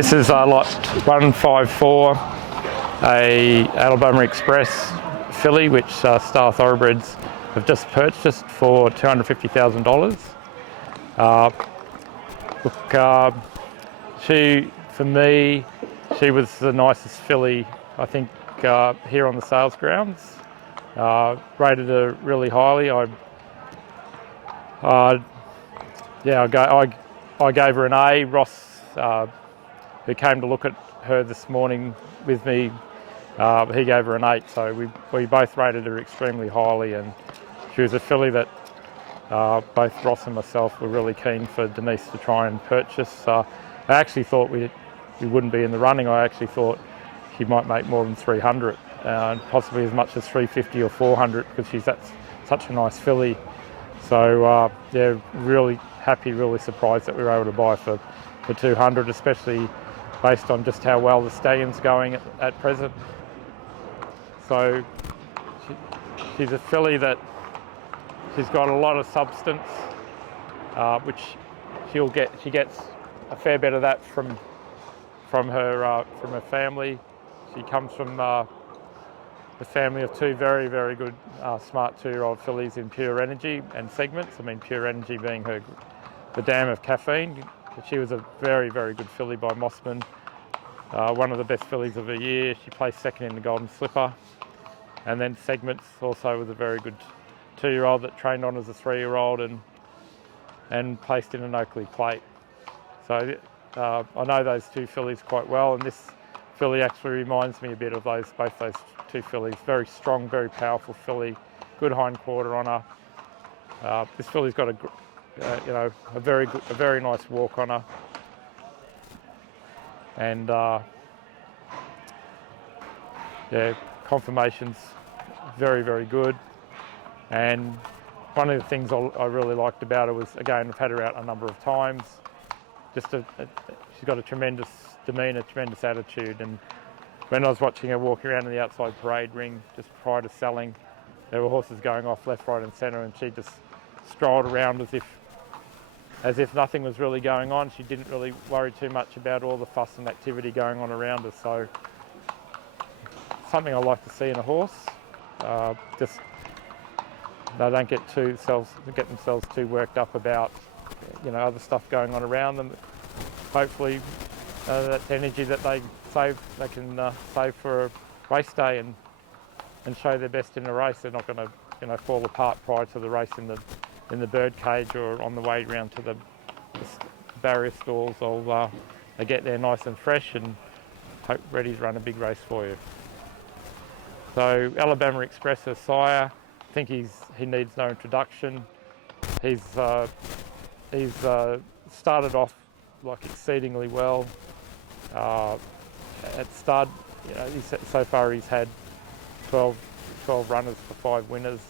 This is lot 154, a Alabama Express filly which Star Thoroughbreds have just purchased for $250,000. For me, she was the nicest filly, I think, here on the sales grounds. Rated her really highly. I gave her an A. Ross, who came to look at her this morning with me, he gave her an 8. So we both rated her extremely highly, and she was a filly that both Ross and myself were really keen for Denise to try and purchase. I actually thought we wouldn't be in the running. I actually thought she might make more than 300, possibly as much as 350 or 400, because she's such a nice filly. So yeah, really happy, really surprised that we were able to buy for 200, especially based on just how well the stallion's going at present. So she's a filly that she's got a lot of substance, which she gets a fair bit of that from her family. She comes from a family of two very, very good, smart 2-year-old fillies in Pure Energy and Segments. I mean, Pure Energy being the dam of Caffeine. She was a very, very good filly by Mossman. One of the best fillies of the year. She placed second in the Golden Slipper. And then Segments also was a very good 2-year-old that trained on as a 3-year-old and placed in an Oakley plate. So I know those two fillies quite well, and this filly actually reminds me a bit of both those two fillies. Very strong, very powerful filly, good hind quarter on her. This filly's got a very nice walk on her, and yeah, conformation's very, very good. And one of the things I really liked about her was, again, I've had her out a number of times. She's got a tremendous demeanour, tremendous attitude. And when I was watching her walk around in the outside parade ring just prior to selling, there were horses going off left, right, and centre, and she just strolled around as if nothing was really going on. She didn't really worry too much about all the fuss and activity going on around her. So something I like to see in a horse. They don't get themselves too worked up about other stuff going on around them. Hopefully that's energy that they can save for a race day and show their best in a race. They're not going to fall apart prior to the race in the bird cage or on the way round to the barrier stalls. They get there nice and fresh and ready to run a big race for you. So Alabama Express, her sire, I think he needs no introduction. He's started off exceedingly well. At stud, so far he's had 12 runners for 5 winners.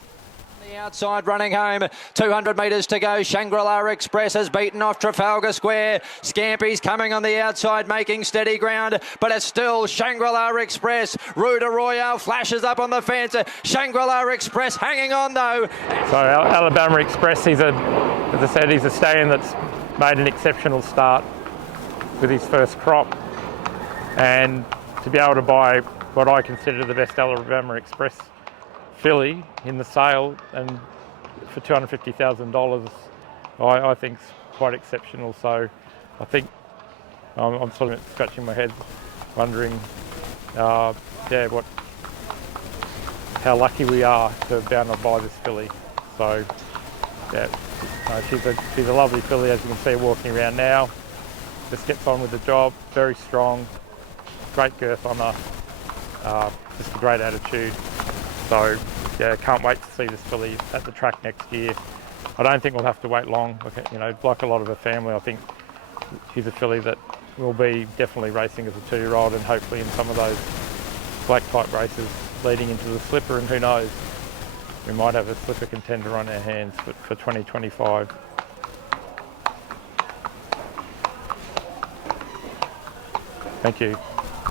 The outside running home, 200 metres to go. Shangri-La Express has beaten off Trafalgar Square. Scampy's coming on the outside, making steady ground, but it's still Shangri-La Express. Rue de Royale flashes up on the fence. Shangri-La Express hanging on though. So Alabama Express, as I said, he's a stallion that's made an exceptional start with his first crop, and to be able to buy what I consider the best Alabama Express filly in the sale and for $250,000, I think is quite exceptional. So I think I'm sort of scratching my head, wondering, how lucky we are to be able to buy this filly. So yeah, she's a lovely filly, as you can see walking around now. Just gets on with the job, very strong, great girth on her, just a great attitude. So yeah, can't wait to see this filly at the track next year. I don't think we'll have to wait long. Like a lot of her family, I think she's a filly that will be definitely racing as a 2-year-old, and hopefully in some of those black type races leading into the slipper, and who knows, we might have a slipper contender on our hands for 2025. Thank you.